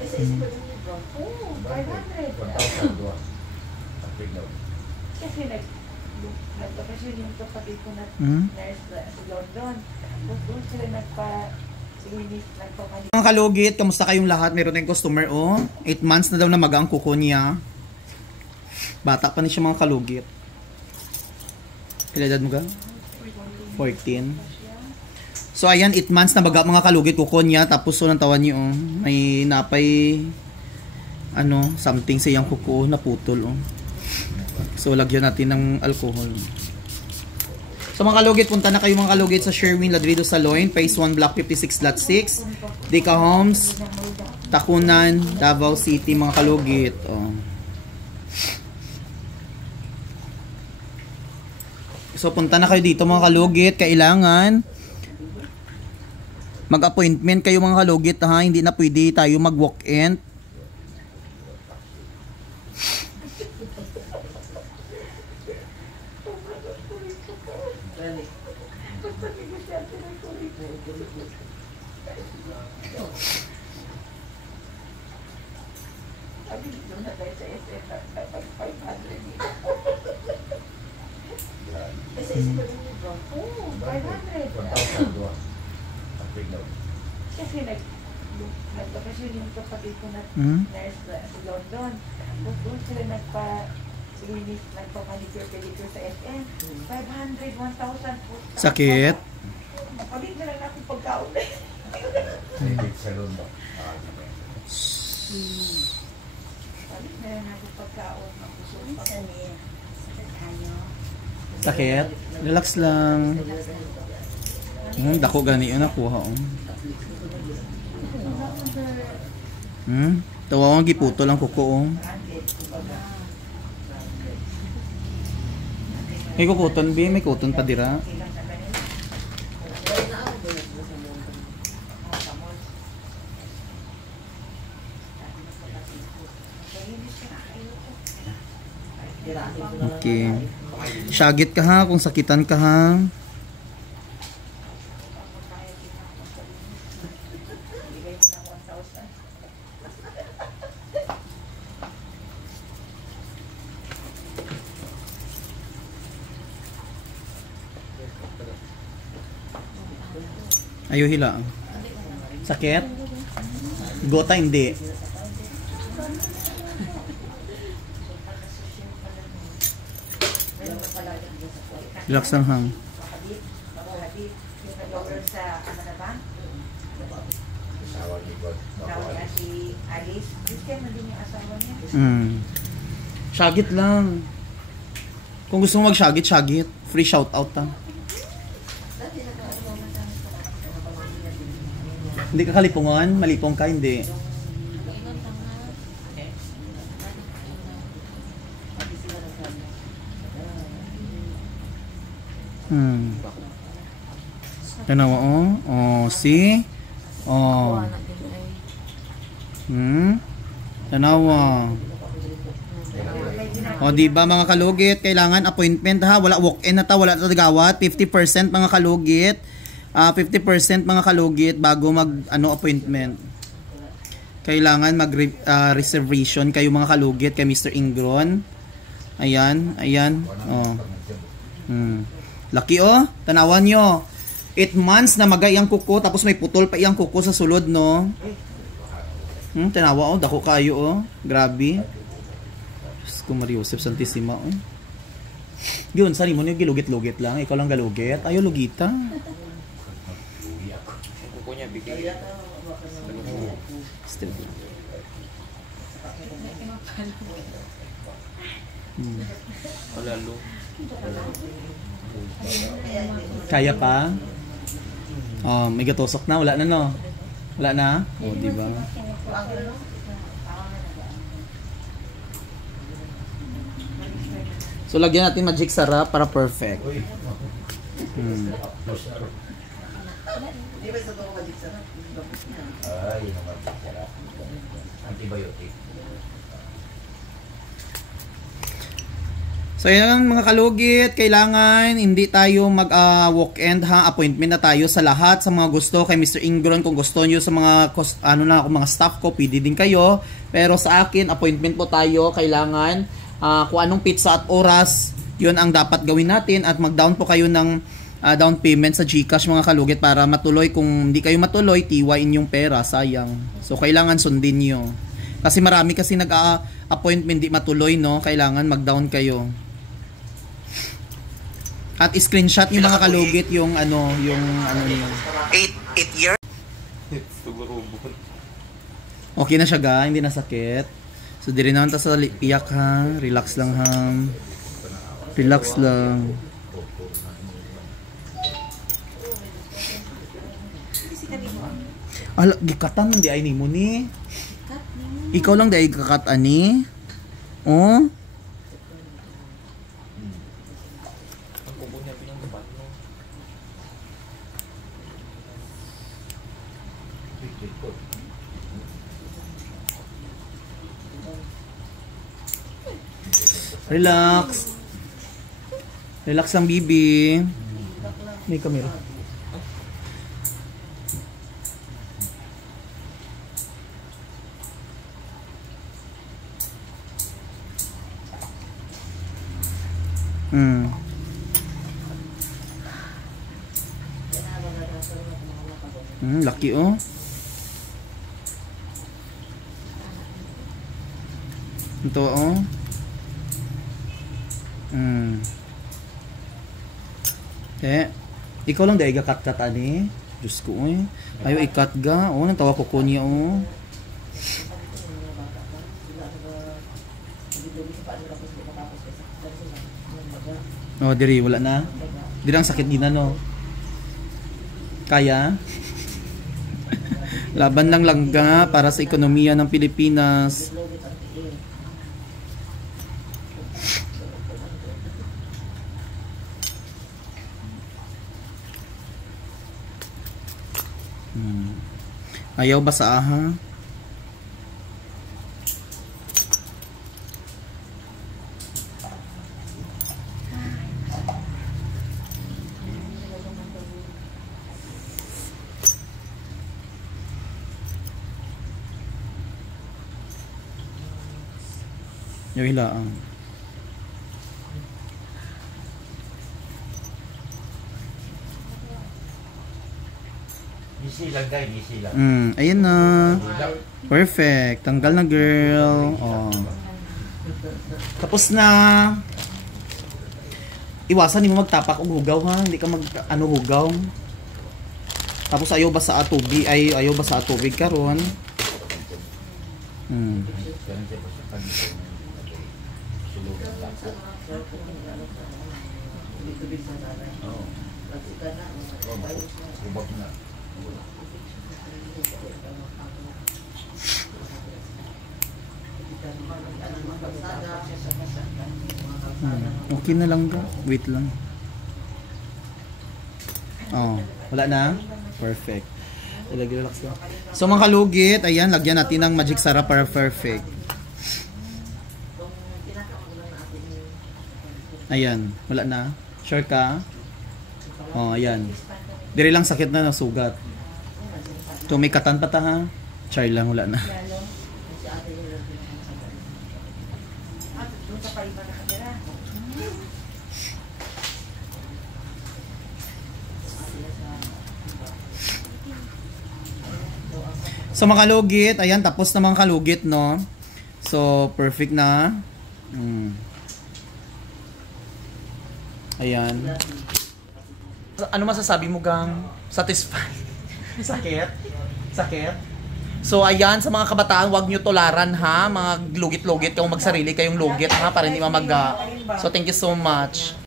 Kasi isip ko yung libro. Oo, 500. 1,000 kasi nagbakasyon yung kapatid ko na nurse sa London. Tapos doon sila nagpa-linis, nagpapalinis. Mga kalugit, kamusta kayong lahat? Meron tayong customer, oh. 8 months na daw na maga ang kuko niya. Bata pa ni siya mga kalugit. Kailan edad mo ga? 14. So ayan, 8 months na baga mga kalugit kuko niya. Tapos so nang tawan niyo, oh. May napay something sa iyang kuko na putol, oh. So lagyan natin ng alcohol. So mga kalugit, punta na kayo mga kalugit sa Sherwin Ladrido Saloon, Phase 1 Block 56 Lot 6, Dika Homes, Takunan, Davao City mga kalugit, oh. So punta na kayo dito mga kalugit, kailangan mag-appointment kayo mga kalugit, ha, hindi na pwede tayo mag-walk-in. Kasi isip ko yung libro. Oo, 500. Kasi nagbakasyon yung kapatid ko na nurse sa London. Tapos doon sila nagpa-linis, nagpa-manicure, pedicure sa SM. 500, 1,000. Sakit. Palit na lang natin pagkaon. Palit na lang natin pagkaon. Sakit. Relax lang. Dako gani yun nakuha, oh. Tawa ang giputo lang kuko, oh. May kukuton, B. May kuton pa dira. Okay. Syagit ka ha kung sakitan ka ha. Ayaw hila. Sakit? Gota hindi. Relax lang hang. Syagit lang. Kung gusto mo mag-syagit, syagit. Free shout out ta. Hindi ka kalipungan? Malipong ka? Hindi. Tanawa, oh. Oh, see? Oh. Tanawa. O, diba mga kalugit? Kailangan appointment ha. Wala walk-in na ta. Wala tagawat. 50% mga kalugit. 50% mga kalugit bago mag appointment. Kailangan mag reservation kayo mga kalugit kay Mr. Ingron. Ayan, ayan. Oh. Laki oh. Tanawan nyo. 8 months na magay ang kuko tapos may putol pa iyang kuko sa sulod, no. Tanawa oh, dako kayo oh. Grabe. Kung Maria Joseph Santissima oh. Yun, sari mo niyo gilugit-lugit lang. Ikaw lang galugit. Ayaw lugita. Kukunya bigay. Still. Lalo. Kaya pa? Oh, may gatosok na, wala na no. Wala na? Oh, di ba? So lagyan natin magic sarap para perfect. So yan mga kalugit, kailangan hindi tayo mag-walk-in ha, appointment na tayo sa lahat sa mga gusto kay Mr. Ingron. Kung gusto niyo sa mga mga staff ko, pwede din kayo. Pero sa akin, appointment po tayo, kailangan kung anong pizza at oras, yun ang dapat gawin natin at mag-down po kayo ng down payment sa GCash mga kalugit para matuloy. Kung hindi kayo matuloy, tiwain yung pera, sayang. So kailangan sundin niyo. Kasi marami kasi nag-appointment di matuloy, no? Kailangan mag-down kayo. At screenshot yung mga kalugit yung ano niyo. 8 years. Okay na siya ga, hindi na sakit. So diri naman ta sa iyak ha, relax lang ha. Relax lang. Ala, gikatan man di ay nimo ni. Ikaw lang di ay kakat ani. Oh. Relax. Relax lang, bibi. May camera. Laki oh. Ito oh. Ikaw lang dahil gakat-kat ani. Diyos ko eh. Ayaw ikat ga. Oh, nang tawa ko ko niya oh. Oh, diri wala na. Diri ang sakit din no. Kaya? Laban lang langga para sa ekonomiya ng Pilipinas. Ayaw ba sa aha? Yung hilaang. Easy lang guys, easy lang. Ayan na. Perfect. Tanggal na girl. Oh. Tapos na. Iwasan hindi mo magtapak o hugaw ha. Hindi ka hugaw. Tapos ayaw ba sa tubig? Ayaw ba sa tubig karon? Okay na lang ga. Wait lang. Oh, wala na? Perfect. Relax lang. So mga kalugit, ayan, lagyan natin ng magic sarap para perfect. Ayan, wala na. Sure ka? Oh, ayan. Dire lang sakit na ng sugat. To may katan pa ta ha. Char lang, wala na. So mga kalugit, ayan, tapos na mga kalugit, no? So, perfect na. Ayan. Ano masasabi mo, gang? Satisfied? Sakit? Sakit? So, ayan, sa mga kabataan, huwag nyo tolaran, ha? Mga lugit-lugit, kung magsarili kayong lugit, ha? Para hindi mamag... So, thank you so much.